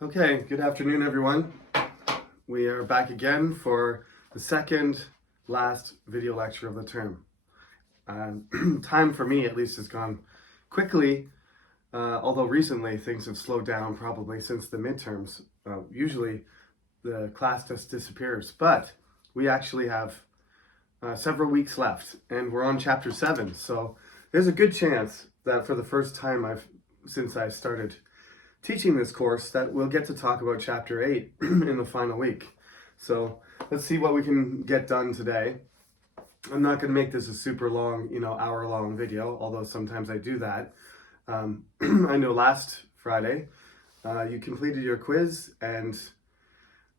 Okay, good afternoon, everyone. We are back again for the second last video lecture of the term. Time for me, at least, has gone quickly, although recently things have slowed down probably since the midterms. Usually the class just disappears, but we actually have several weeks left, and we're on chapter 7, so there's a good chance that for the first time since I started teaching this course that we'll get to talk about chapter 8 in the final week. So let's see what we can get done today. I'm not going to make this a super long, hour-long video, although sometimes I do that. I know last Friday you completed your quiz, and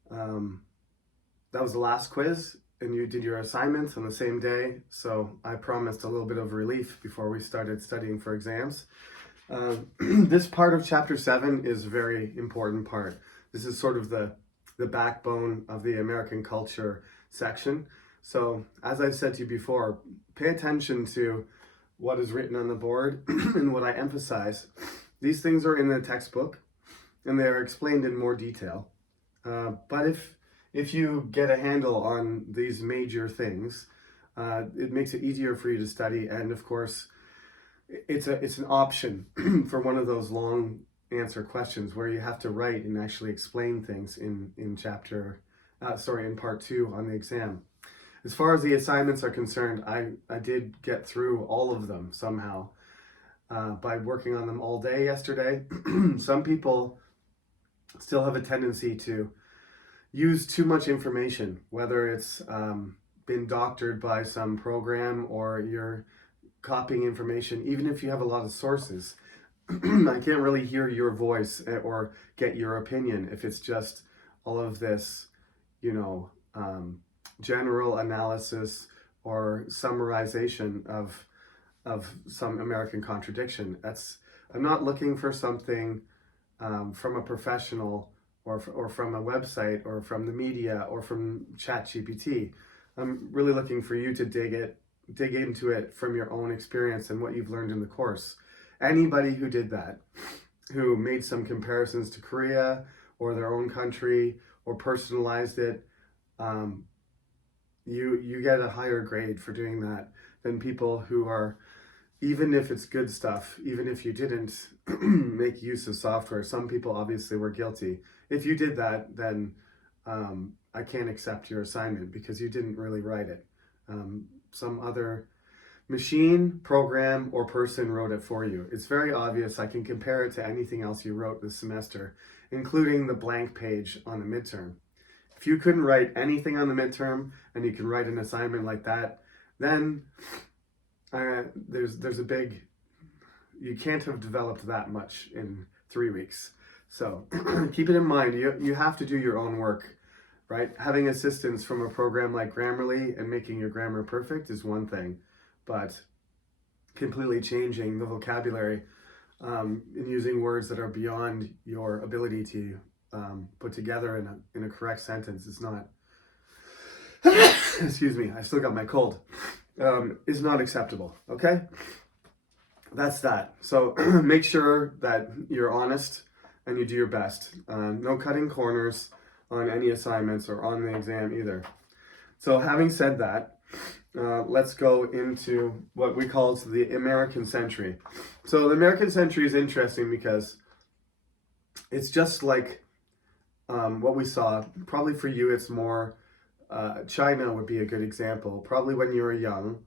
that was the last quiz, and you did your assignments on the same day, so I promised a little bit of relief before we started studying for exams. This part of chapter 7 is a very important part. This is sort of the backbone of the American culture section. So as I've said to you before, pay attention to what is written on the board and what I emphasize. These things are in the textbook and they are explained in more detail. But if you get a handle on these major things, it makes it easier for you to study, and of course, it's an option for one of those long answer questions where you have to write and actually explain things in part 2 on the exam. As far as the assignments are concerned, I did get through all of them somehow by working on them all day yesterday. Some people still have a tendency to use too much information, whether it's been doctored by some program or you're copying information. Even if you have a lot of sources, I can't really hear your voice or get your opinion if it's just all of this, general analysis or summarization of some American contradiction. I'm not looking for something from a professional or from a website or from the media or from ChatGPT. I'm really looking for you to dig into it from your own experience and what you've learned in the course. Anybody who did that, who made some comparisons to Korea or their own country or personalized it, you get a higher grade for doing that than people who are, even if it's good stuff, even if you didn't make use of software. Some people obviously were guilty. If you did that, then I can't accept your assignment because you didn't really write it. Some other machine, program, or person wrote it for you. It's very obvious. I can compare it to anything else you wrote this semester, including the blank page on the midterm. If you couldn't write anything on the midterm and you can write an assignment like that, then there's a big, you can't have developed that much in 3 weeks. So keep it in mind, you have to do your own work. Right? Having assistance from a program like Grammarly and making your grammar perfect is one thing, but completely changing the vocabulary and using words that are beyond your ability to put together in a correct sentence is not, excuse me, I still got my cold, is not acceptable, okay? That's that. So make sure that you're honest and you do your best. No cutting corners on any assignments or on the exam either. So having said that, let's go into what we call the American century. So the American century is interesting because it's just like what we saw. Probably for you it's more, China would be a good example. Probably when you were young,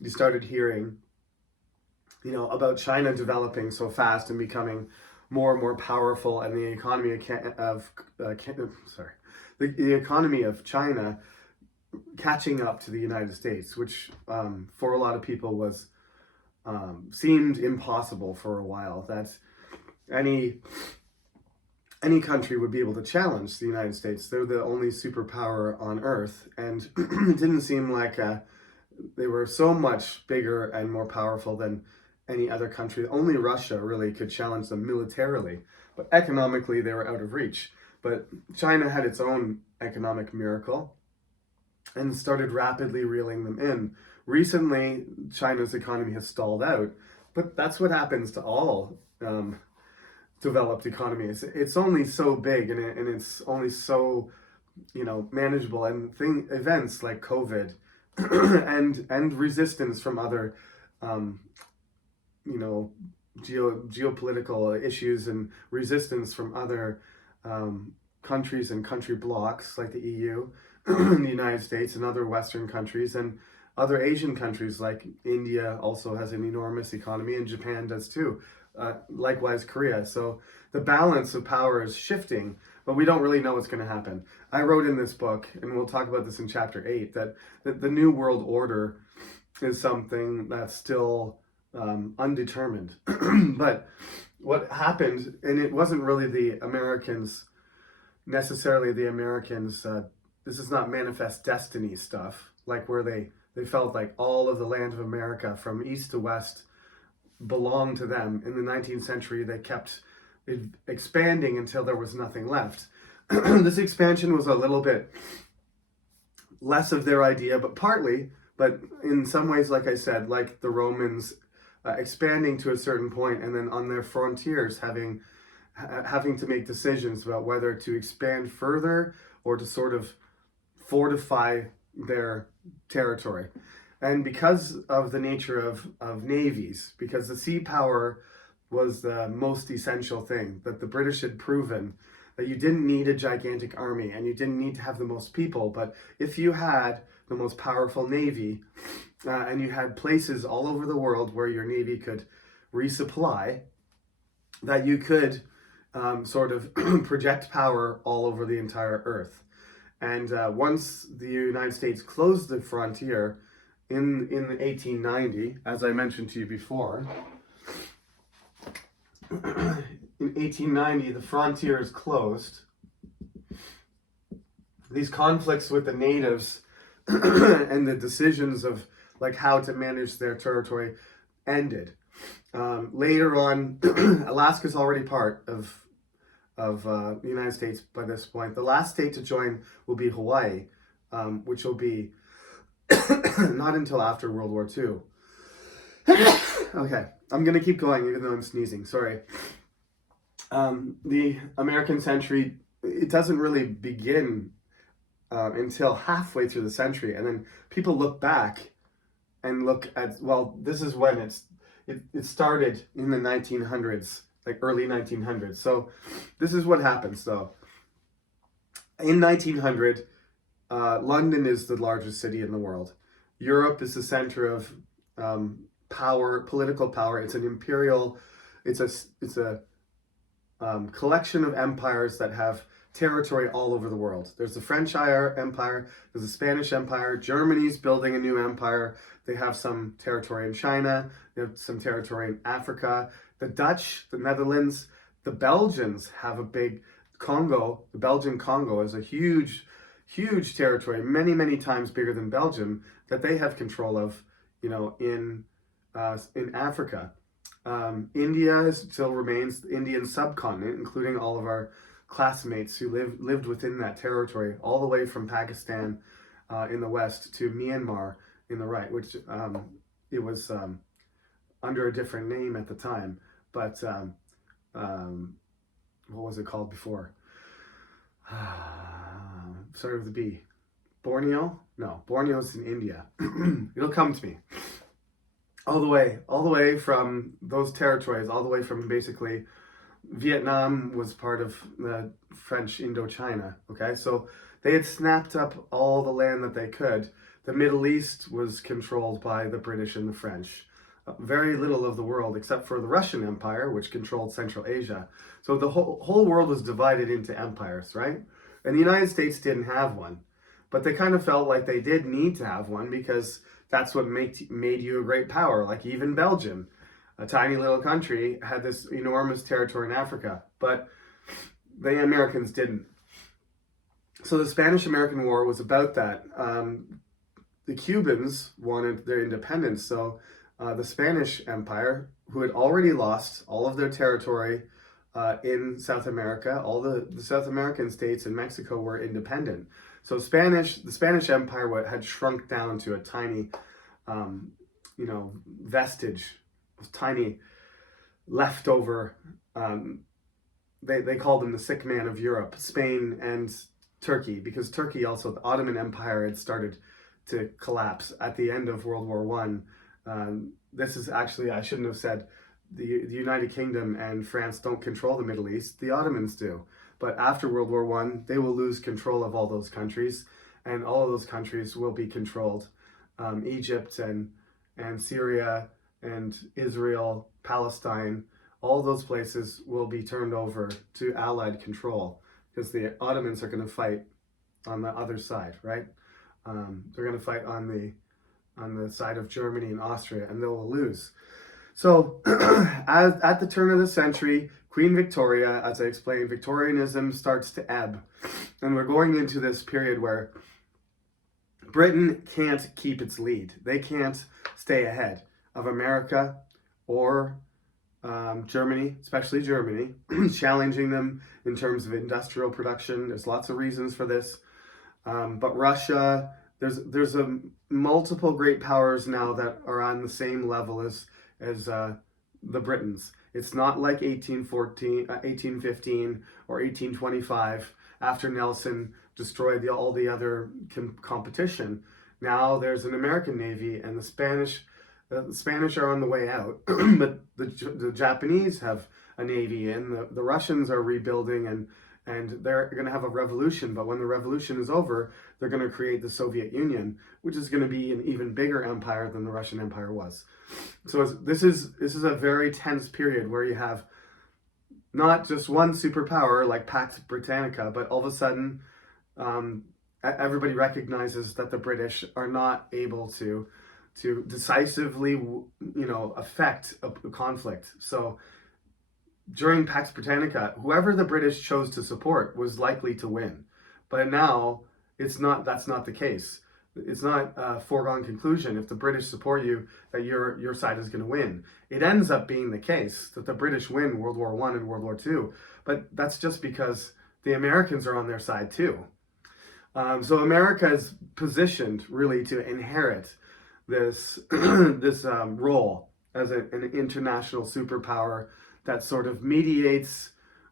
you started hearing, about China developing so fast and becoming more and more powerful, and the economy the economy of China catching up to the United States, which for a lot of people was seemed impossible for a while. That any country would be able to challenge the United States. They're the only superpower on Earth, and it didn't seem like they were so much bigger and more powerful than any other country. Only Russia really could challenge them militarily, but economically they were out of reach. But China had its own economic miracle and started rapidly reeling them in. Recently, China's economy has stalled out, but that's what happens to all developed economies. It's only so big, and it's only so, manageable. And events like COVID and resistance from other, you know, geopolitical issues, and resistance from other countries and country blocs like the EU, the United States, and other Western countries, and other Asian countries like India also has an enormous economy, and Japan does too. Likewise, Korea. So the balance of power is shifting, but we don't really know what's going to happen. I wrote in this book, and we'll talk about this in chapter 8, that the New World Order is something that's still undetermined. But what happened, and it wasn't really the Americans, necessarily the Americans, this is not manifest destiny stuff, like where they felt like all of the land of America from east to west belonged to them. In the 19th century, they kept expanding until there was nothing left. This expansion was a little bit less of their idea, but partly, but in some ways, like I said, like the Romans expanding to a certain point, and then on their frontiers having to make decisions about whether to expand further or to sort of fortify their territory. And because of the nature of navies, because the sea power was the most essential thing, that the British had proven that you didn't need a gigantic army and you didn't need to have the most people, but if you had the most powerful navy and you had places all over the world where your navy could resupply, that you could sort of project power all over the entire earth. And once the United States closed the frontier in 1890, as I mentioned to you before, in 1890, the frontier is closed. These conflicts with the natives and the decisions of like how to manage their territory ended. Later on, Alaska's already part of the United States by this point. The last state to join will be Hawaii, which will be not until after World War II. Okay, I'm going to keep going even though I'm sneezing. Sorry. The American century, it doesn't really begin until halfway through the century. And then people look back and look at, well, this is when it started in the 1900s, like early 1900s. So this is what happens though. In 1900, London is the largest city in the world. Europe is the center of power, political power. It's an imperial, it's a collection of empires that have territory all over the world. There's the French Empire, there's the Spanish Empire, Germany's building a new empire. They have some territory in China, they have some territory in Africa. The Dutch, the Netherlands, the Belgians have a big Congo. The Belgian Congo is a huge territory, many, many times bigger than Belgium, that they have control of, in Africa. India still remains the Indian subcontinent, including all of our classmates who lived within that territory, all the way from Pakistan in the west to Myanmar in the right, which it was under a different name at the time. But what was it called before? Started with a B. Borneo? No, Borneo's in India. It'll come to me. All the way from those territories, all the way from basically Vietnam was part of the French Indochina. Okay, so they had snapped up all the land that they could. The Middle East was controlled by the British and the French. Very little of the world, except for the Russian Empire, which controlled Central Asia. So the whole world was divided into empires, right? And the United States didn't have one, but they kind of felt like they did need to have one because that's what made you a great power. Like even Belgium, a tiny little country, had this enormous territory in Africa, but the Americans didn't. So the Spanish-American War was about that. The Cubans wanted their independence, so the Spanish Empire, who had already lost all of their territory in South America, all the South American states and Mexico were independent. So the Spanish Empire had shrunk down to a tiny, vestige, tiny leftover they called him the sick man of Europe, Spain and Turkey, because Turkey also, the Ottoman Empire had started to collapse at the end of World War One. This is actually, I shouldn't have said, the United Kingdom and France don't control the Middle East, the Ottomans do. But after World War One, they will lose control of all those countries, and all of those countries will be controlled. Egypt and Syria and Israel, Palestine, all those places will be turned over to Allied control, because the Ottomans are going to fight on the other side, right? They're going to fight on the side of Germany and Austria, and they will lose. So at the turn of the century, Queen Victoria, as I explained, Victorianism starts to ebb. And we're going into this period where Britain can't keep its lead. They can't stay ahead of America or Germany, especially Germany, challenging them in terms of industrial production. There's lots of reasons for this. But Russia, there's multiple great powers now that are on the same level as the Britons. It's not like 1815 or 1825 after Nelson destroyed all the other competition. Now there's an American Navy, and the Spanish are on the way out, but the Japanese have a navy, and the Russians are rebuilding, and they're going to have a revolution. But when the revolution is over, they're going to create the Soviet Union, which is going to be an even bigger empire than the Russian Empire was. So this is a very tense period where you have not just one superpower like Pax Britannica, but all of a sudden everybody recognizes that the British are not able to decisively, affect a conflict. So during Pax Britannica, whoever the British chose to support was likely to win. But now that's not the case. It's not a foregone conclusion if the British support you that your side is going to win. It ends up being the case that the British win World War I and World War II, but that's just because the Americans are on their side too. So America is positioned really to inherit this role as an international superpower that sort of mediates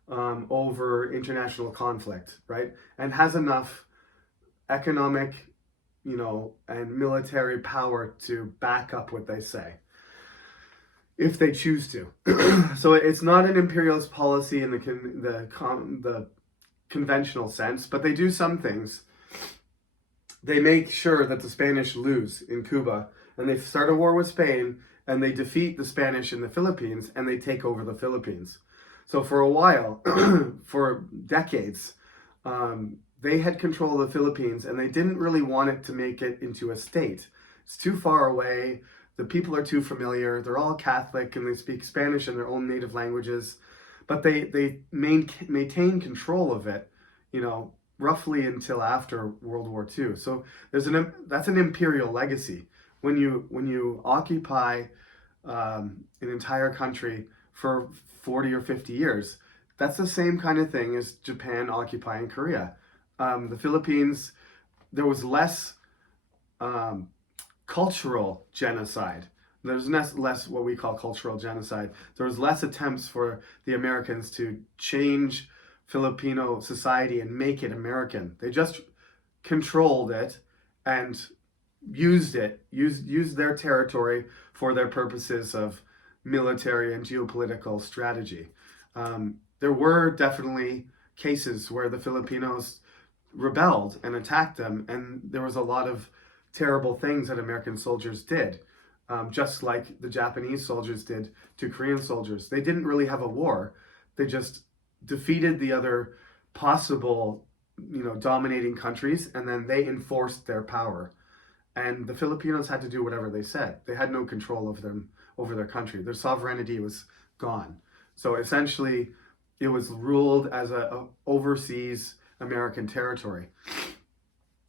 over international conflict, right? And has enough economic, and military power to back up what they say, if they choose to. So it's not an imperialist policy in the conventional sense, but they do some things. They make sure that the Spanish lose in Cuba, and they start a war with Spain, and they defeat the Spanish in the Philippines, and they take over the Philippines. So for a while, for decades, they had control of the Philippines, and they didn't really want it to make it into a state. It's too far away. The people are too familiar. They're all Catholic, and they speak Spanish in their own native languages. But they maintain control of it, roughly until after World War II. So that's an imperial legacy. When you occupy an entire country for 40 or 50 years, that's the same kind of thing as Japan occupying Korea. The Philippines, there was less cultural genocide. There's less what we call cultural genocide. There was less attempts for the Americans to change Filipino society and make it American. They just controlled it and used their territory for their purposes of military and geopolitical strategy. There were definitely cases where the Filipinos rebelled and attacked them, and there was a lot of terrible things that American soldiers did, just like the Japanese soldiers did to Korean soldiers. They didn't really have a war. They just defeated the other possible, dominating countries, and then they enforced their power. And the Filipinos had to do whatever they said. They had no control over their country. Their sovereignty was gone. So essentially, it was ruled as a overseas American territory.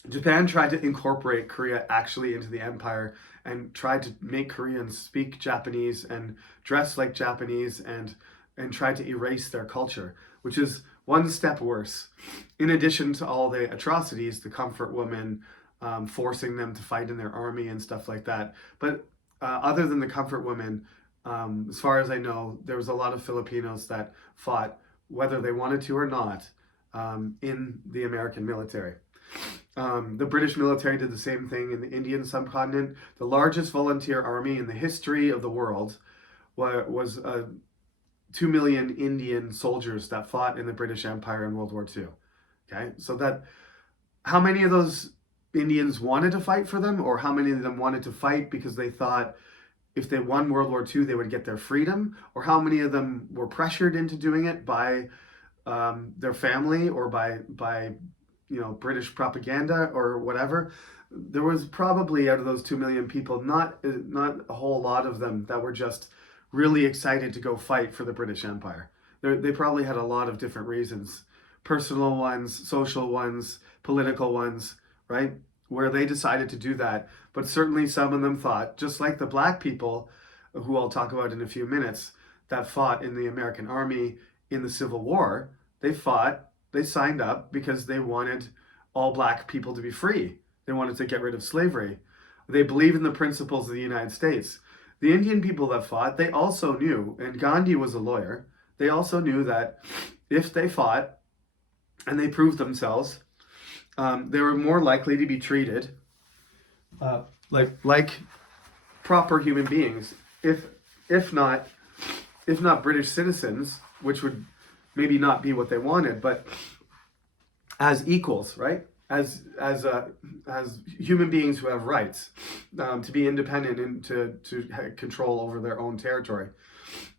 Japan tried to incorporate Korea actually into the empire and tried to make Koreans speak Japanese and dress like Japanese and tried to erase their culture, which is one step worse. In addition to all the atrocities, the comfort women, forcing them to fight in their army and stuff like that. But other than the comfort women, as far as I know, there was a lot of Filipinos that fought whether they wanted to or not, in the American military. The British military did the same thing in the Indian subcontinent. The largest volunteer army in the history of the world was 2 million Indian soldiers that fought in the British Empire in World War II. Okay, so that, how many of those Indians wanted to fight for them, or how many of them wanted to fight because they thought if they won World War II, they would get their freedom, or how many of them were pressured into doing it by their family or by British propaganda or whatever. There was probably, out of those 2 million people, not a whole lot of them that were just really excited to go fight for the British Empire. They probably had a lot of different reasons, personal ones, social ones, political ones, right? Where they decided to do that. But certainly some of them thought, just like the black people, who I'll talk about in a few minutes, that fought in the American Army in the Civil War, they signed up because they wanted all black people to be free. They wanted to get rid of slavery. They believe in the principles of the United States. The Indian people that fought, they also knew, and Gandhi was a lawyer, they also knew that if they fought and they proved themselves, they were more likely to be treated like proper human beings, if not British citizens, which would maybe not be what they wanted, but as equals, right? As human beings who have rights, to be independent and to control over their own territory.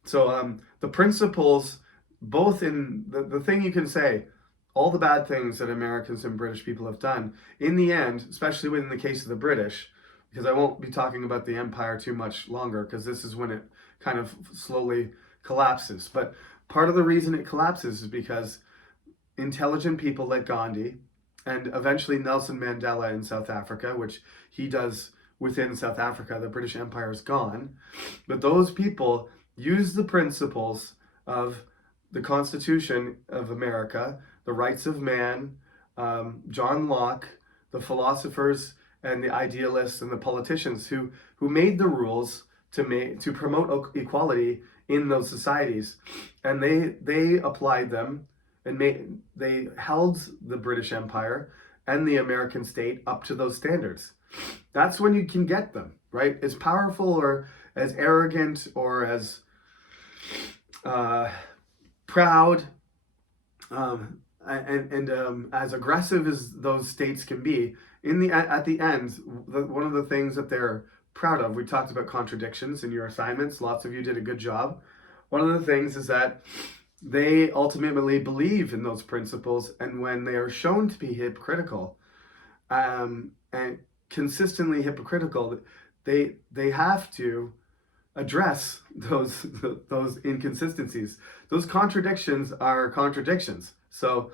So the principles, both in the thing you can say, all the bad things that Americans and British people have done, in the end, especially within the case of the British, because I won't be talking about the empire too much longer, because this is when it kind of slowly collapses. But part of the reason it collapses is because intelligent people like Gandhi, and eventually Nelson Mandela in South Africa, which he does within South Africa, the British Empire is gone, but those people use the principles of the Constitution of America, the rights of man, John Locke, the philosophers and the idealists and the politicians who made the rules to promote equality in those societies, and they applied them, and they held the British Empire and the American state up to those standards. That's when you can get them, right? As powerful or as arrogant or as proud and as aggressive as those states can be, at the end, one of the things that they're proud of, we talked about contradictions in your assignments, lots of you did a good job. One of the things is that they ultimately believe in those principles, and when they are shown to be hypocritical, and consistently hypocritical, they have to address those inconsistencies. Those contradictions are contradictions. So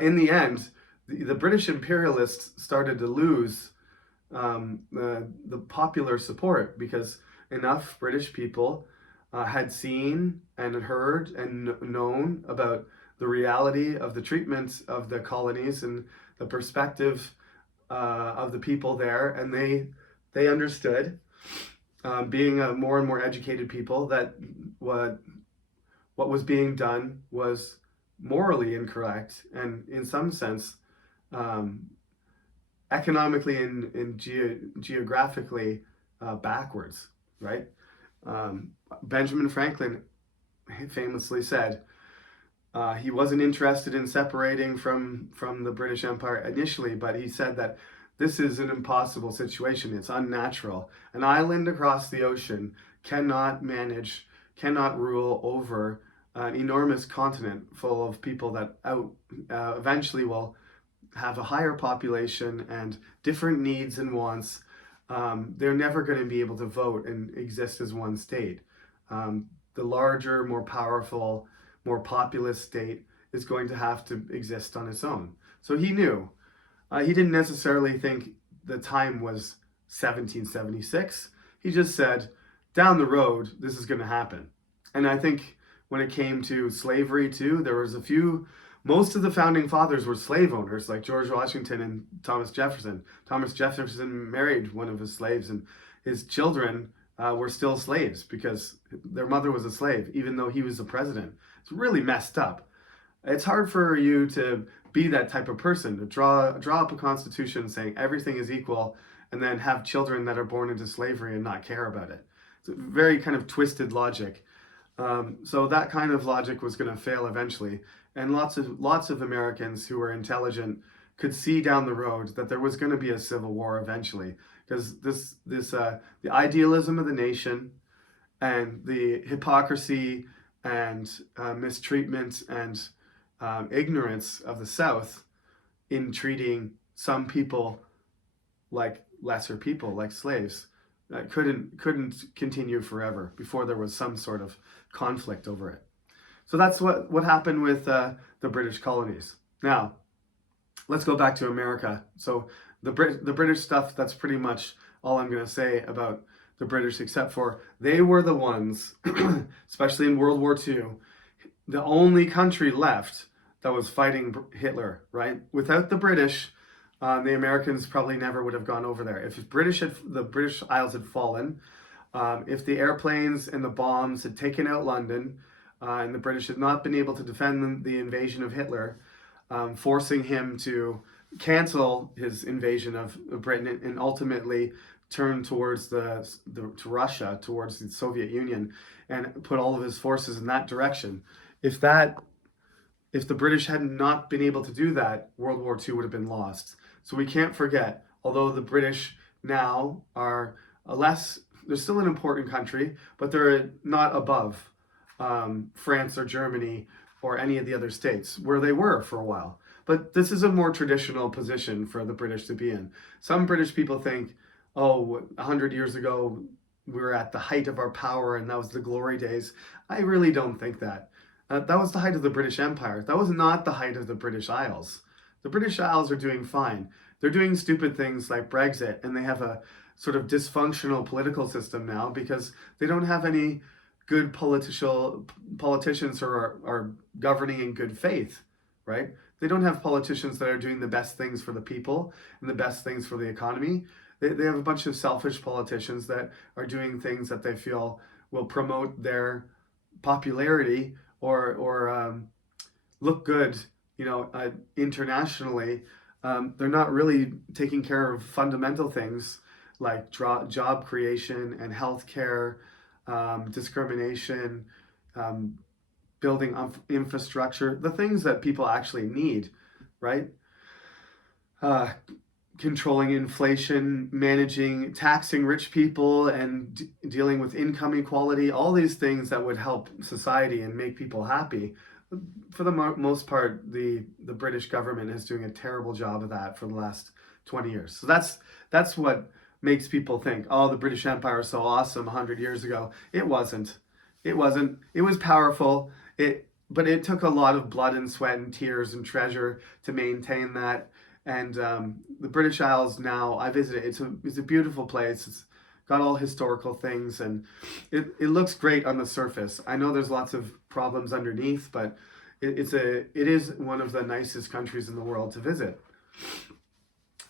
in the end, the British imperialists started to lose the popular support, because enough British people had seen and heard and known about the reality of the treatment of the colonies and the perspective of the people there, and they understood, being a more and more educated people, that what was being done was morally incorrect, and in some sense economically and geographically backwards, right? Benjamin Franklin famously said he wasn't interested in separating from the British Empire initially, but he said that this is an impossible situation. It's unnatural. An island across the ocean cannot rule over an enormous continent full of people that eventually will have a higher population and different needs and wants. They're never going to be able to vote and exist as one state. The larger, more powerful, more populous state is going to have to exist on its own. So he knew. He didn't necessarily think the time was 1776. He just said, down the road, this is going to happen. And I think when it came to slavery too, there was most of the founding fathers were slave owners, like George Washington and Thomas Jefferson. Thomas Jefferson married one of his slaves, and his children were still slaves because their mother was a slave, even though he was the president. It's really messed up. It's hard for you to be that type of person, to draw up a constitution saying everything is equal and then have children that are born into slavery and not care about it. It's a very kind of twisted logic. So that kind of logic was going to fail eventually, and lots of Americans who were intelligent could see down the road that there was going to be a civil war eventually, because the idealism of the nation and the hypocrisy and mistreatment and ignorance of the South in treating some people like lesser people, like slaves, couldn't continue forever before there was some sort of conflict over it. So that's what happened with the British colonies. Now, let's go back to America. So the British stuff, that's pretty much all I'm going to say about the British, except for they were the ones, especially in World War II, the only country left that was fighting Hitler, right? Without the British, the Americans probably never would have gone over there. If the British Isles had fallen, if the airplanes and the bombs had taken out London, and the British had not been able to defend the invasion of Hitler, forcing him to cancel his invasion of Britain and ultimately turn towards to Russia, towards the Soviet Union, and put all of his forces in that direction. If the British had not been able to do that, World War II would have been lost. So we can't forget, although the British now are they're still an important country, but they're not above France or Germany or any of the other states, where they were for a while. But this is a more traditional position for the British to be in. Some British people think, 100 years ago, we were at the height of our power and that was the glory days. I really don't think that. That was the height of the British Empire. That was not the height of the British Isles. The British Isles are doing fine. They're doing stupid things like Brexit, and they have a sort of dysfunctional political system now because they don't have any good politicians who are governing in good faith, right? They don't have politicians that are doing the best things for the people and the best things for the economy. They have a bunch of selfish politicians that are doing things that they feel will promote their popularity or look good, internationally. They're not really taking care of fundamental things like job creation and healthcare, discrimination, building infrastructure, the things that people actually need, right? Controlling inflation, taxing rich people, and dealing with income equality, all these things that would help society and make people happy. For the most part, the British government is doing a terrible job of that for the last 20 years. So that's what makes people think, the British Empire is so awesome 100 years ago. It wasn't. It was powerful. But it took a lot of blood and sweat and tears and treasure to maintain that. And the British Isles now, I visited. It's a beautiful place. It's got all historical things, and it looks great on the surface. I know there's lots of problems underneath, but it is one of the nicest countries in the world to visit.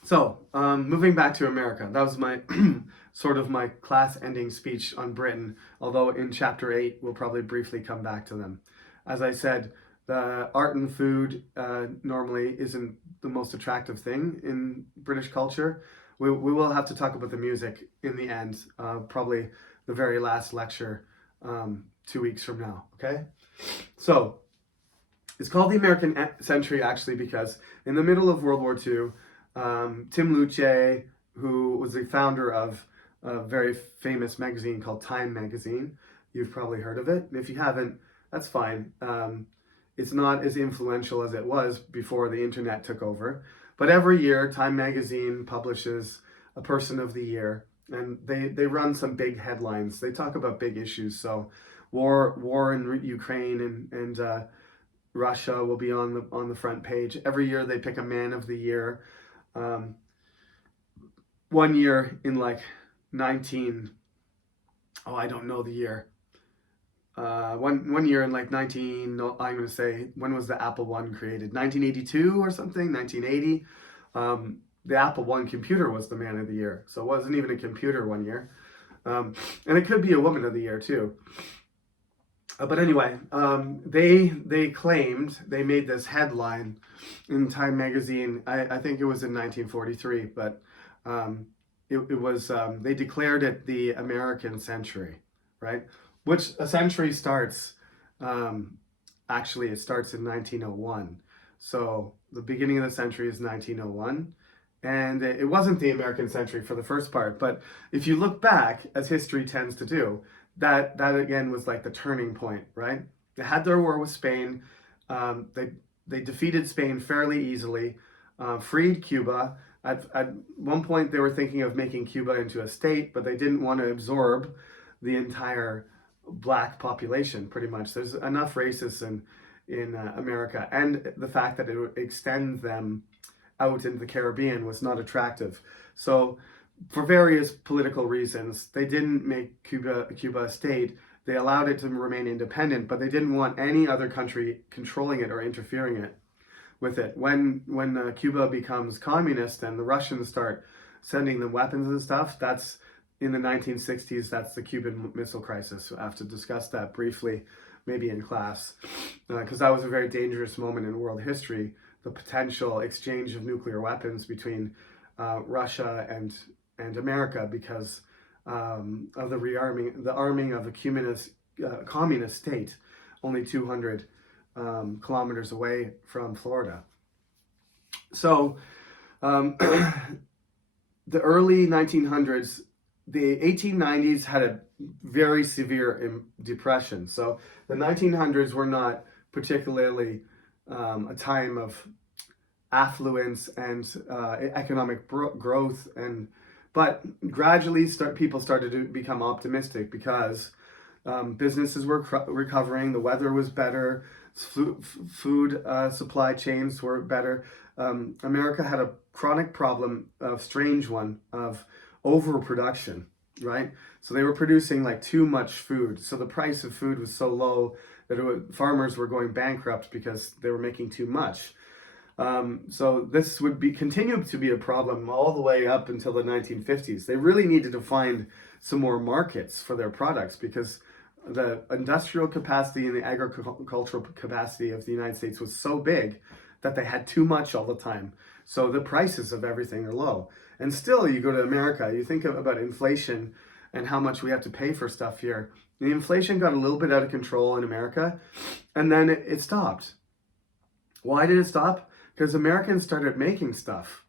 So moving back to America, that was my sort of my class ending speech on Britain. Although in chapter 8 we'll probably briefly come back to them. As I said, the art and food normally isn't the most attractive thing in British culture. We will have to talk about the music in the end, probably the very last lecture 2 weeks from now, okay? So, it's called the American Century actually because in the middle of World War II, Tim Luce, who was the founder of a very famous magazine called Time Magazine, you've probably heard of it. And if you haven't, that's fine. It's not as influential as it was before the internet took over. But every year, Time Magazine publishes a person of the year, and they run some big headlines. They talk about big issues. So war in Ukraine and Russia will be on the front page. Every year they pick a man of the year. One year in like I don't know the year. One year in like I'm going to say, when was the Apple I created? 1982 or something, 1980. The Apple I computer was the man of the year. So it wasn't even a computer one year. And it could be a woman of the year too. But anyway, they claimed, they made this headline in Time magazine. I think it was in 1943, but um, it was they declared it the American century, right? Which a century starts. Um, Actually, it starts in 1901. So the beginning of the century is 1901. And it wasn't the American century for the first part, but if you look back, as history tends to do, that again was like the turning point, right? They had their war with Spain. They defeated Spain fairly easily, freed Cuba. At one point, they were thinking of making Cuba into a state, but they didn't want to absorb the entire black population. Pretty much, there's enough racists in America, and the fact that it would extend them out into the Caribbean was not attractive. So, for various political reasons, they didn't make Cuba a state. They allowed it to remain independent, but they didn't want any other country controlling it or interfering with it. When Cuba becomes communist and the Russians start sending them weapons and stuff, that's in the 1960s. That's the Cuban Missile Crisis. I have to discuss that briefly, maybe in class, because that was a very dangerous moment in world history. The potential exchange of nuclear weapons between Russia and America because of the arming of a communist state, only 200 kilometers away from Florida. So the early 1900s, the 1890s had a very severe depression. So the 1900s were not particularly a time of affluence and economic growth, but gradually people started to become optimistic because businesses were recovering, the weather was better, food supply chains were better. America had a chronic problem, a strange one, of overproduction, right? So they were producing like too much food. So the price of food was so low that farmers were going bankrupt because they were making too much. So this would continue to be a problem all the way up until the 1950s. They really needed to find some more markets for their products because the industrial capacity and the agricultural capacity of the United States was so big that they had too much all the time. So the prices of everything are low. And still, you go to America, you think about inflation and how much we have to pay for stuff here. The inflation got a little bit out of control in America, and then it stopped. Why did it stop? Because Americans started making stuff.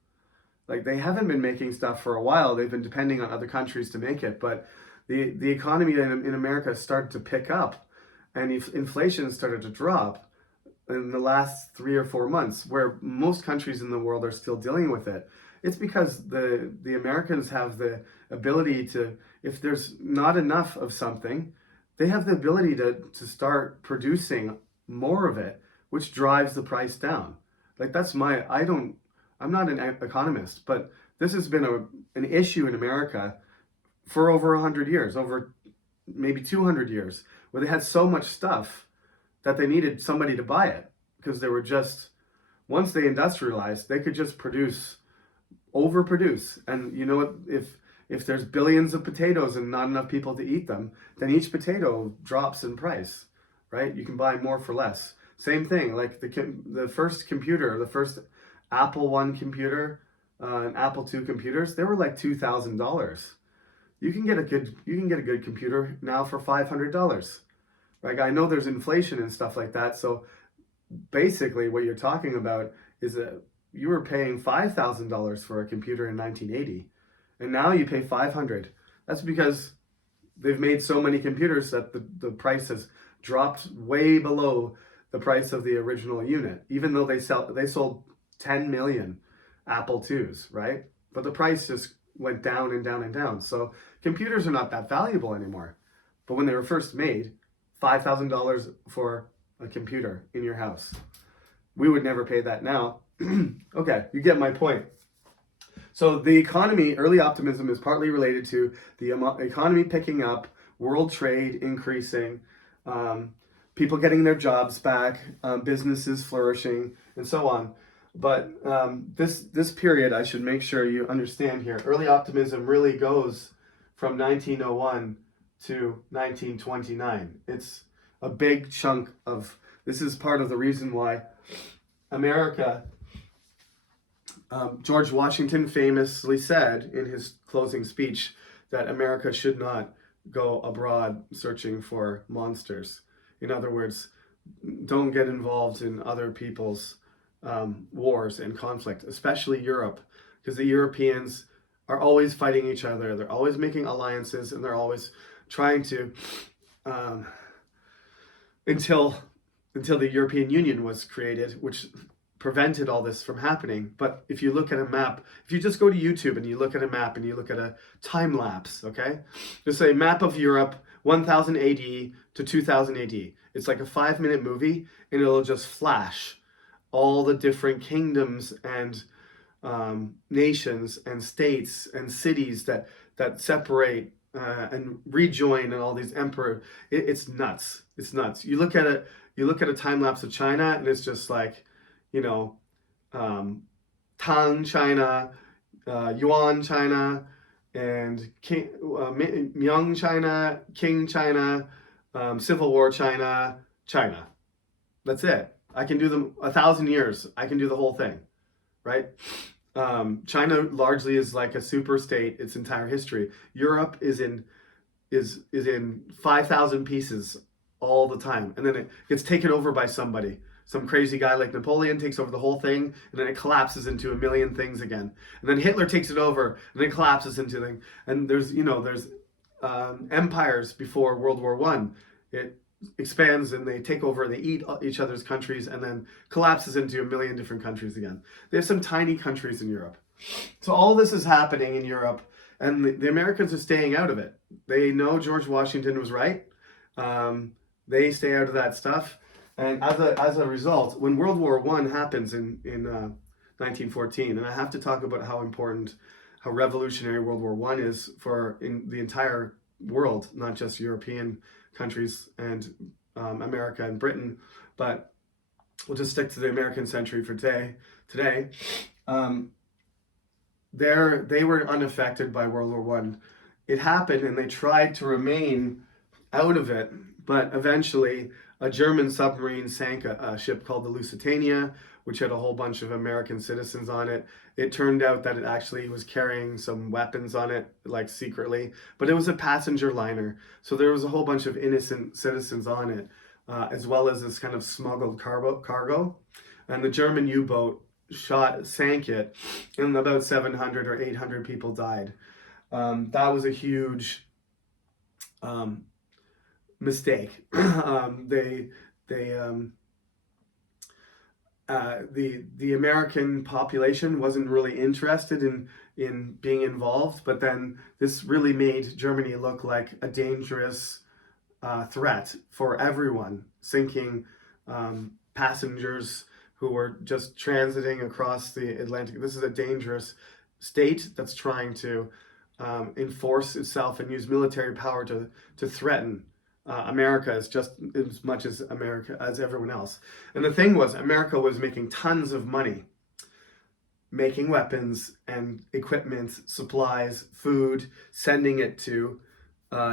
Like, they haven't been making stuff for a while. They've been depending on other countries to make it. But the economy in America started to pick up, and inflation started to drop in the last 3 or 4 months, where most countries in the world are still dealing with it. It's because the Americans have the ability to, if there's not enough of something, they have the ability to start producing more of it, which drives the price down. Like, I'm not an economist, but this has been an issue in America for over 100 years, over maybe 200 years, where they had so much stuff that they needed somebody to buy it because they were just, once they industrialized, they could just overproduce. And you know what, if there's billions of potatoes and not enough people to eat them, then each potato drops in price, right? You can buy more for less. Same thing, like the first computer, the first Apple I computer, and Apple II computers, they were like $2,000. You can get a good computer now for $500. Like, I know there's inflation and stuff like that, so basically what you're talking about is that you were paying $5,000 for a computer in 1980, and now you pay $500. That's because they've made so many computers that the price has dropped way below the price of the original unit, even though they sold 10 million Apple IIs, right? But the price just went down and down and down. So computers are not that valuable anymore. But when they were first made, $5,000 for a computer in your house. We would never pay that now. Okay, you get my point. So the economy, early optimism is partly related to the economy picking up, world trade increasing, people getting their jobs back, businesses flourishing, and so on. But this period, I should make sure you understand here, early optimism really goes from 1901 to 1929. It's a big chunk of, this is part of the reason why America, George Washington famously said in his closing speech that America should not go abroad searching for monsters. In other words, don't get involved in other people's wars and conflict, especially Europe, because the Europeans are always fighting each other. They're always making alliances, and they're always trying to, until the European Union was created, which prevented all this from happening. But if you look at a map, if you just go to YouTube and you look at a map and you look at a time lapse, okay? Just say map of Europe, 1000 AD to 2000 AD. It's like a 5-minute movie, and it'll just flash all the different kingdoms and nations and states and cities that separate and rejoin, and all these emperor. It's nuts. It's nuts. You look at it. You look at a time lapse of China, and it's just like, you know, Tang China, Yuan China, and Ming China, Qing China, Civil War China, China. That's it. I can do them 1,000 years. I can do the whole thing, right? China largely is like a super state. Its entire history. Europe is in 5,000 pieces all the time, and then it gets taken over by somebody. Some crazy guy like Napoleon takes over the whole thing, and then it collapses into a million things again. And then Hitler takes it over, and then it collapses into things. And there's empires before World War I. It expands, and they take over, they eat each other's countries, and then collapses into a million different countries again. They have some tiny countries in Europe. So all this is happening in Europe, and the Americans are staying out of it. They know George Washington was right. They stay out of that stuff. And as a result, when World War I happens in 1914, and I have to talk about how important, how revolutionary World War I is for in the entire world, not just European countries and America and Britain, but we'll just stick to the American century for today. They were unaffected by World War I. It happened, and they tried to remain out of it, but eventually a German submarine sank a ship called the Lusitania, which had a whole bunch of American citizens on it. It turned out that it actually was carrying some weapons on it, like secretly, but it was a passenger liner. So there was a whole bunch of innocent citizens on it, as well as this kind of smuggled cargo. And the German U-boat sank it, and about 700 or 800 people died. That was a huge mistake. The American population wasn't really interested in being involved, but then this really made Germany look like a dangerous threat for everyone, sinking passengers who were just transiting across the Atlantic. This is a dangerous state that's trying to enforce itself and use military power to threaten America is just as much as America as everyone else. And the thing was, America was making tons of money making weapons and equipment, supplies, food, sending it to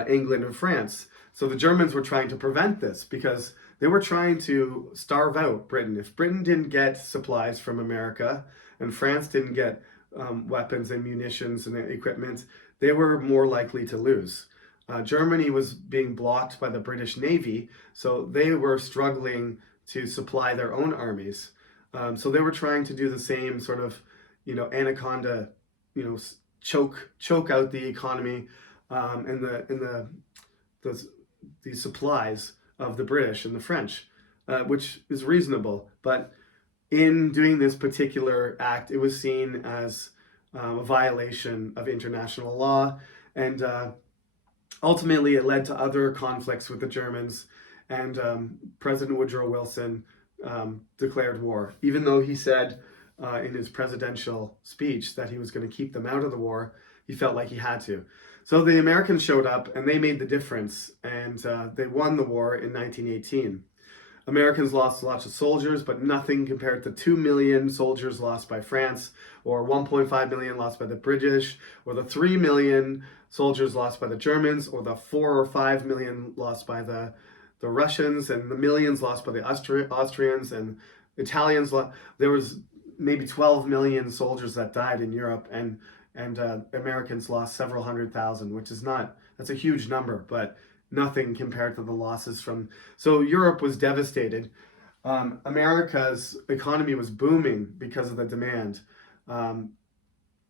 England and France. So the Germans were trying to prevent this because they were trying to starve out Britain. If Britain didn't get supplies from America and France didn't get weapons and munitions and equipment, they were more likely to lose. Germany was being blocked by the British Navy, so they were struggling to supply their own armies. So they were trying to do the same sort of, anaconda, choke out the economy and the supplies of the British and the French, which is reasonable. But in doing this particular act, it was seen as a violation of international law, and ultimately it led to other conflicts with the Germans, and President Woodrow Wilson declared war, even though he said in his presidential speech that he was going to keep them out of the war. He felt like he had to. So the Americans showed up and they made the difference, and they won the war in 1918. Americans lost lots of soldiers, but nothing compared to 2 million soldiers lost by France, or 1.5 million lost by the British, or the 3 million soldiers lost by the Germans, or the 4 or 5 million lost by the the Russians, and the millions lost by the Austrians and Italians. There was maybe 12 million soldiers that died in Europe, and Americans lost several 100,000, which is not, that's a huge number, but nothing compared to the losses from, so Europe was devastated. America's economy was booming because of the demand.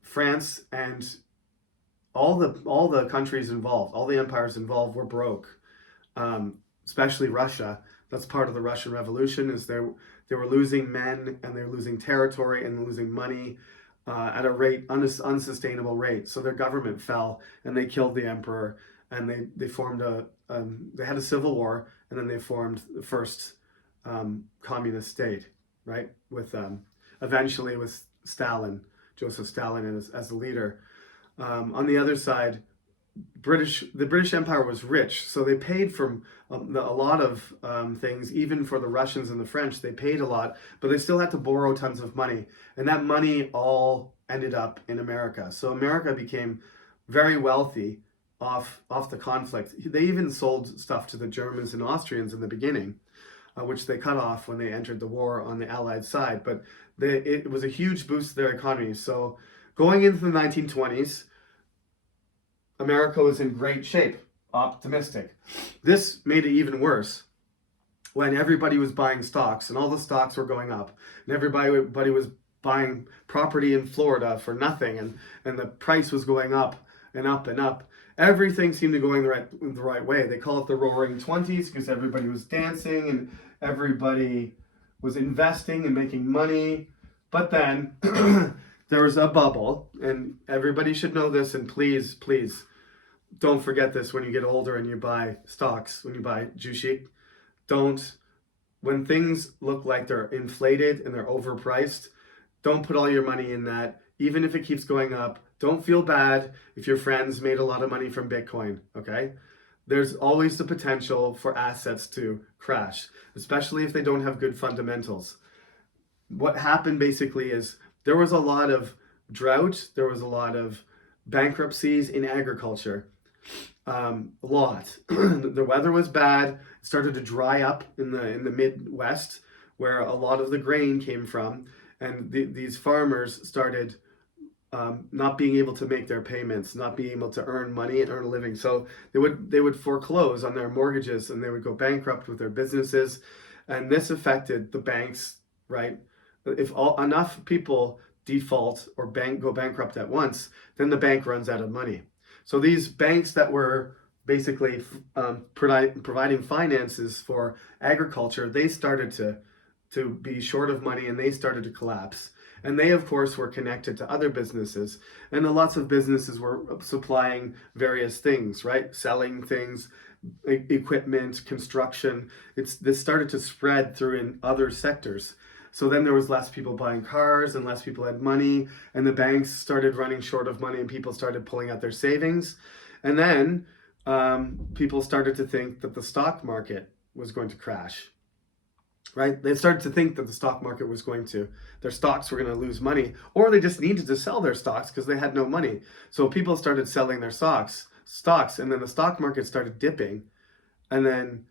France and all the countries involved, all the empires involved were broke, especially Russia. That's part of the Russian Revolution, is they were losing men, and they were losing territory, and losing money at a rate, unsustainable rate. So their government fell, and they killed the emperor, and they formed they had a civil war, and then they formed the first communist state, right? With eventually with Stalin, Joseph Stalin as the leader. On the other side, the British Empire was rich, so they paid for a lot of things. Even for the Russians and the French, they paid a lot, but they still had to borrow tons of money, and that money all ended up in America. So America became very wealthy off the conflict. They even sold stuff to the Germans and Austrians in the beginning, which they cut off when they entered the war on the Allied side. But it was a huge boost to their economy. So going into the 1920s, America was in great shape, optimistic. This made it even worse when everybody was buying stocks, and all the stocks were going up, and everybody was buying property in Florida for nothing, and the price was going up and up and up. Everything seemed to go in the right way. They call it the Roaring Twenties because everybody was dancing and everybody was investing and making money. But then there was a bubble, and everybody should know this, and please don't forget this when you get older and you buy stocks, when you buy jushi. When things look like they're inflated and they're overpriced, don't put all your money in that. Even if it keeps going up, don't feel bad if your friends made a lot of money from Bitcoin, okay? There's always the potential for assets to crash, especially if they don't have good fundamentals. What happened basically is there was a lot of drought, there was a lot of bankruptcies in agriculture. A lot. The weather was bad. It started to dry up in the Midwest, where a lot of the grain came from, and these farmers started not being able to make their payments, not being able to earn money and earn a living. So they would foreclose on their mortgages, and they would go bankrupt with their businesses, and this affected the banks, right? If enough people default or go bankrupt at once, then the bank runs out of money. So these banks that were basically providing finances for agriculture, they started to be short of money, and they started to collapse. And they, of course, were connected to other businesses. And lots of businesses were supplying various things, right? Selling things, equipment, construction. This started to spread through in other sectors. So then there was less people buying cars, and less people had money, and the banks started running short of money, and people started pulling out their savings. And then people started to think that the stock market was going to crash, right? They started to think that the stock market was their stocks were going to lose money, or they just needed to sell their stocks because they had no money. So people started selling their stocks, and then the stock market started dipping. And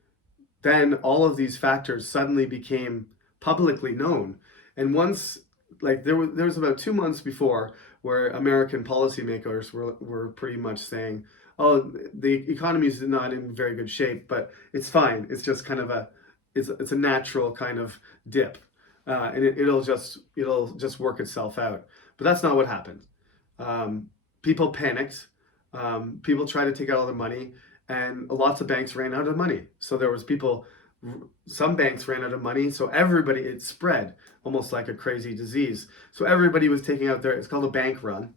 then all of these factors suddenly became publicly known. And once, like there was about 2 months before where American policymakers were pretty much saying, oh, the economy is not in very good shape, but it's fine. It's just kind of it's a natural kind of dip, and it'll just work itself out. But that's not what happened. People panicked. People tried to take out all their money, and lots of banks ran out of money. So there was some banks ran out of money, so it spread almost like a crazy disease. So everybody was taking out it's called a bank run.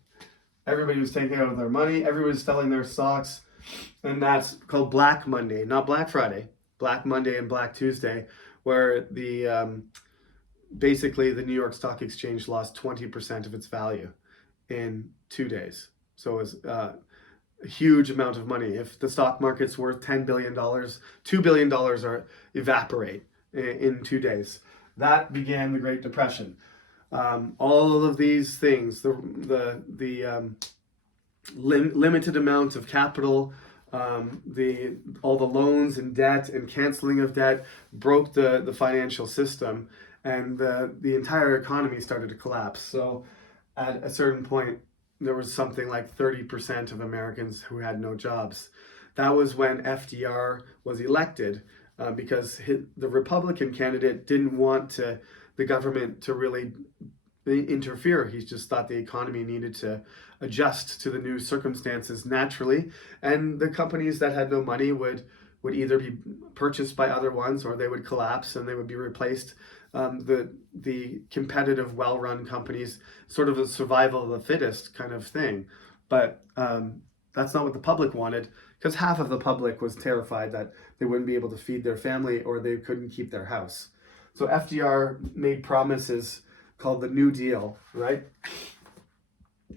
Everybody was taking out their money, everybody was selling their stocks, and that's called Black Monday, not Black Friday. Black Monday and Black Tuesday, where basically the New York Stock Exchange lost 20% of its value in 2 days. So it was a huge amount of money. If the stock market's worth $10 billion, $2 billion evaporate in 2 days. That began the Great Depression. All of these things, the limited amount of capital, All the loans and debt and canceling of debt broke the financial system, and the entire economy started to collapse. So at a certain point, there was something like 30% of Americans who had no jobs. That was when FDR was elected, because the Republican candidate didn't want the government to really interfere. He just thought the economy needed to adjust to the new circumstances naturally, and the companies that had no money would either be purchased by other ones, or they would collapse and they would be replaced. The competitive, well-run companies, sort of a survival of the fittest kind of thing. But that's not what the public wanted, because half of the public was terrified that they wouldn't be able to feed their family, or they couldn't keep their house. So FDR made promises called the New Deal, right,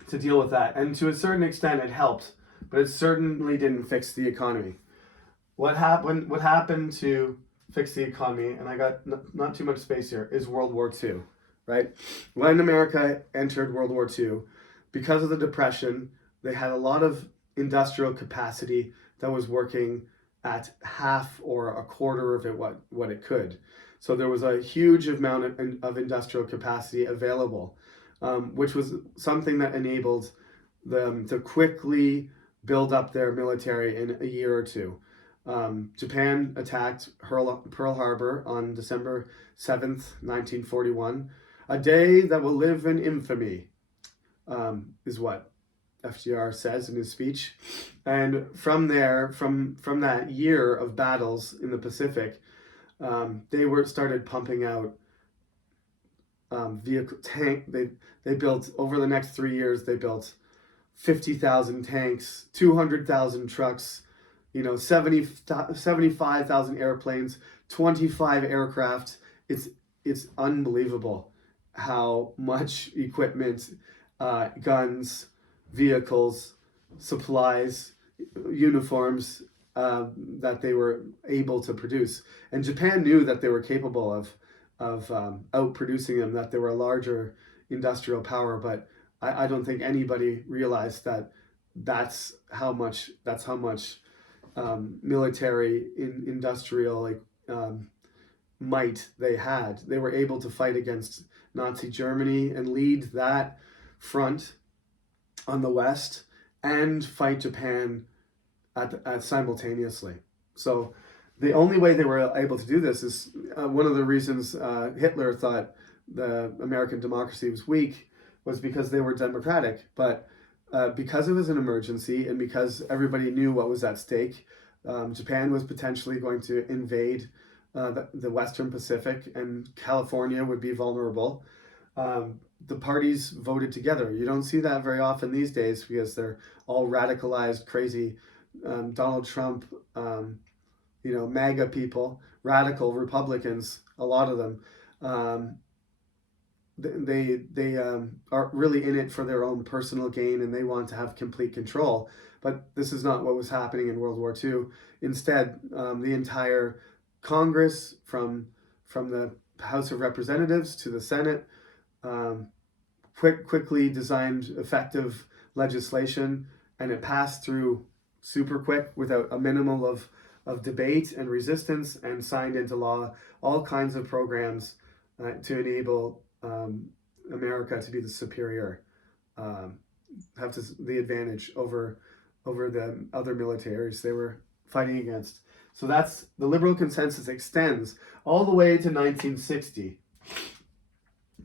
to deal with that. And to a certain extent it helped, but it certainly didn't fix the economy. What happened to fix the economy, and I got not too much space here, is World War II, right? When America entered World War II, because of the Depression, they had a lot of industrial capacity that was working at half or a quarter of it what it could. So there was a huge amount of industrial capacity available, which was something that enabled them to quickly build up their military in a year or two. Japan attacked Pearl Harbor on December 7th, 1941. A day that will live in infamy, is what FDR says in his speech. And from there, from that year of battles in the Pacific, they started pumping out They built, over the next 3 years, they built 50,000 tanks, 200,000 trucks, 75,000 airplanes, 25 aircraft. It's unbelievable how much equipment, guns, vehicles, supplies, uniforms, that they were able to produce. And Japan knew that they were capable of outproducing them, that they were a larger industrial power, but I don't think anybody realized that that's how much military industrial might they had. They were able to fight against Nazi Germany and lead that front on the west, and fight Japan at simultaneously. So the only way they were able to do this is, one of the reasons Hitler thought the American democracy was weak was because they were democratic. But because it was an emergency, and because everybody knew what was at stake, Japan was potentially going to invade the Western Pacific, and California would be vulnerable. The parties voted together. You don't see that very often these days, because they're all radicalized, crazy. Donald Trump, MAGA people, radical Republicans, a lot of them, they are really in it for their own personal gain, and they want to have complete control. But this is not what was happening in World War II. Instead, the entire Congress, from the House of Representatives to the Senate, quickly designed effective legislation, and it passed through super quick without a minimum of debate and resistance, and signed into law all kinds of programs to enable America to be the superior, the advantage over the other militaries they were fighting against. So that's the liberal consensus extends all the way to 1960.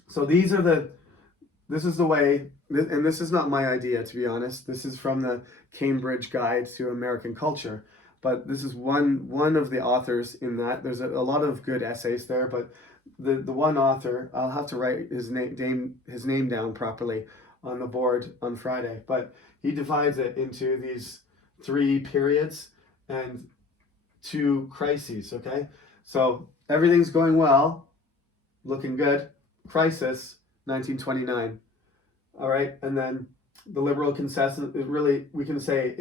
So this is the way, and this is not my idea, to be honest. This is from the Cambridge Guide to American Culture, but this is one of the authors in that. There's a lot of good essays there, but the one author, I'll have to write his name down properly on the board on Friday, but he divides it into these 3 periods and 2 crises, okay? So everything's going well, looking good. Crisis, 1929. All right, and then the liberal consensus, we can say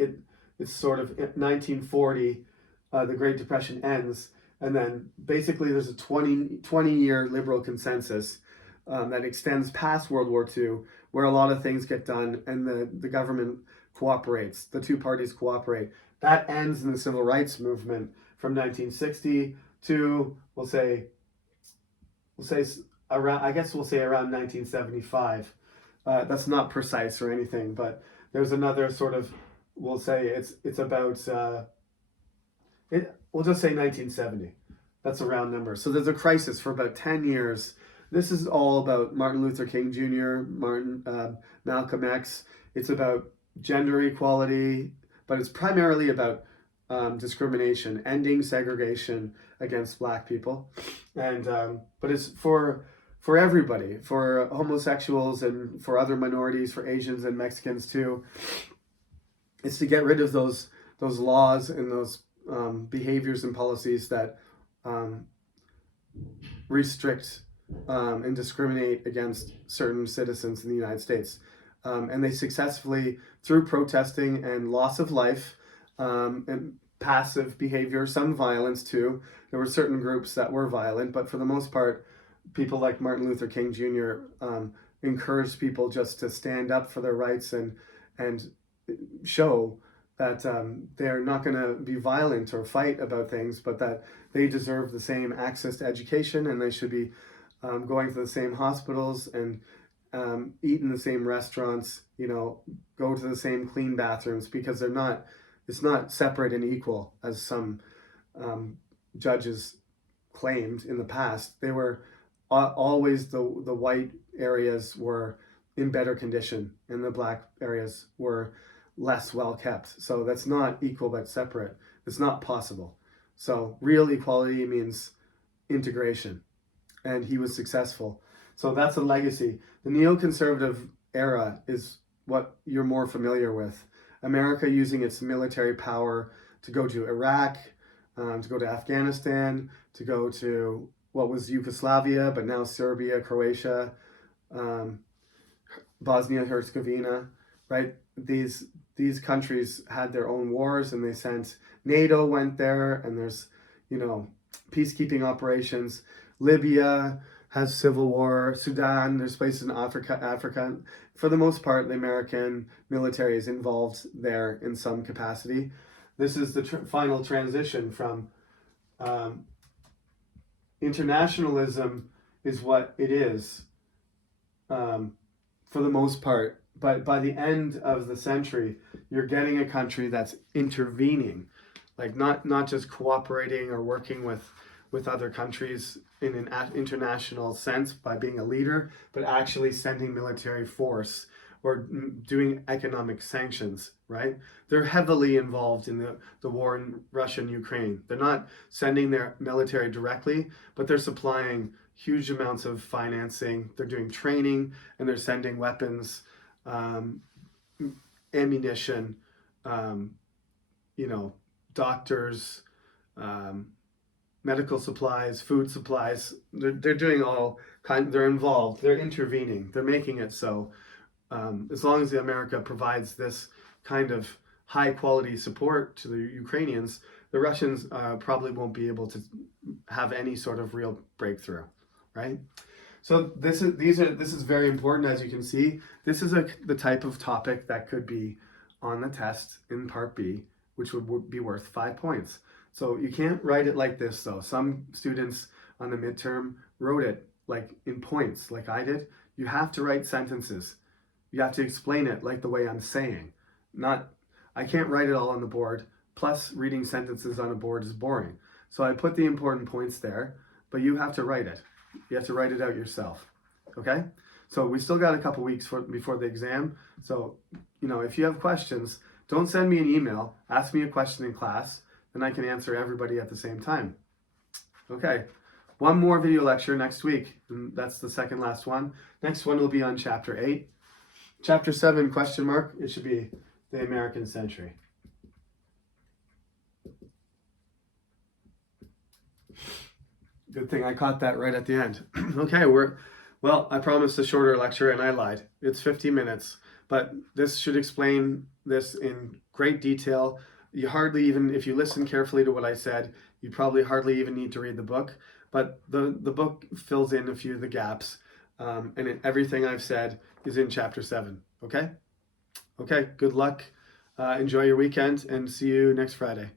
it's sort of 1940, the Great Depression ends, and then basically there's a 20-year liberal consensus that extends past World War II, where a lot of things get done, and the government cooperates. The 2 parties cooperate. That ends in the civil rights movement from 1960 to, we'll say around, I guess we'll say around 1975. That's not precise or anything, but there's another sort of, we'll say it's about, we'll just say 1970. That's a round number. So there's a crisis for about 10 years. This is all about Martin Luther King Jr., Malcolm X. It's about gender equality, but it's primarily about discrimination, ending segregation against Black people, and but it's for everybody, for homosexuals and for other minorities, for Asians and Mexicans too. It's to get rid of those laws and those behaviors and policies that restrict and discriminate against certain citizens in the United States. And they successfully, through protesting and loss of life and passive behavior, some violence too. There were certain groups that were violent, but for the most part, people like Martin Luther King Jr. Encouraged people just to stand up for their rights and show that they're not going to be violent or fight about things, but that they deserve the same access to education, and they should be going to the same hospitals and eat in the same restaurants, go to the same clean bathrooms, because it's not separate and equal as some judges claimed in the past. They were always the white areas were in better condition and the Black areas were less well kept. So that's not equal but separate. It's not possible. So real equality means integration, and he was successful. So that's a legacy. The neoconservative era is what you're more familiar with. America using its military power to go to Iraq, to go to Afghanistan, to go to what was Yugoslavia, but now Serbia, Croatia, Bosnia-Herzegovina, right? These countries had their own wars, and they sent, NATO went there, and there's, peacekeeping operations. Libya has civil war. Sudan, there's places in Africa. For the most part, the American military is involved there in some capacity. This is the final transition from internationalism is what it is for the most part. But by the end of the century, you're getting a country that's intervening, like not just cooperating or working with other countries in an international sense by being a leader, but actually sending military force or doing economic sanctions, right? They're heavily involved in the war in Russia and Ukraine. They're not sending their military directly, but they're supplying huge amounts of financing. They're doing training, and they're sending weapons, ammunition, doctors, medical supplies, food supplies. They're doing all kind. They're involved. They're intervening. They're making it so. As long as America provides this kind of high quality support to the Ukrainians, the Russians probably won't be able to have any sort of real breakthrough, right? So this is very important. As you can see, this is the type of topic that could be on the test in Part B, which would be worth 5 points. So you can't write it like this, though. Some students on the midterm wrote it like in points, like I did. You have to write sentences. You have to explain it like the way I'm saying. I can't write it all on the board. Plus, reading sentences on a board is boring. So I put the important points there, but you have to write it. You have to write it out yourself. Okay? So we still got a couple weeks before the exam. So, if you have questions, don't send me an email. Ask me a question in class, and I can answer everybody at the same time. Okay. One more video lecture next week, and that's the second last one. Next one will be on Chapter 8. Chapter 7, question mark, it should be the American century. Good thing I caught that right at the end. Okay, I promised a shorter lecture and I lied. It's 50 minutes, but this should explain this in great detail. You hardly even, if you listen carefully to what I said, you probably hardly even need to read the book, but the book fills in a few of the gaps, and everything I've said is in Chapter 7, okay? Okay, good luck. Enjoy your weekend and see you next Friday.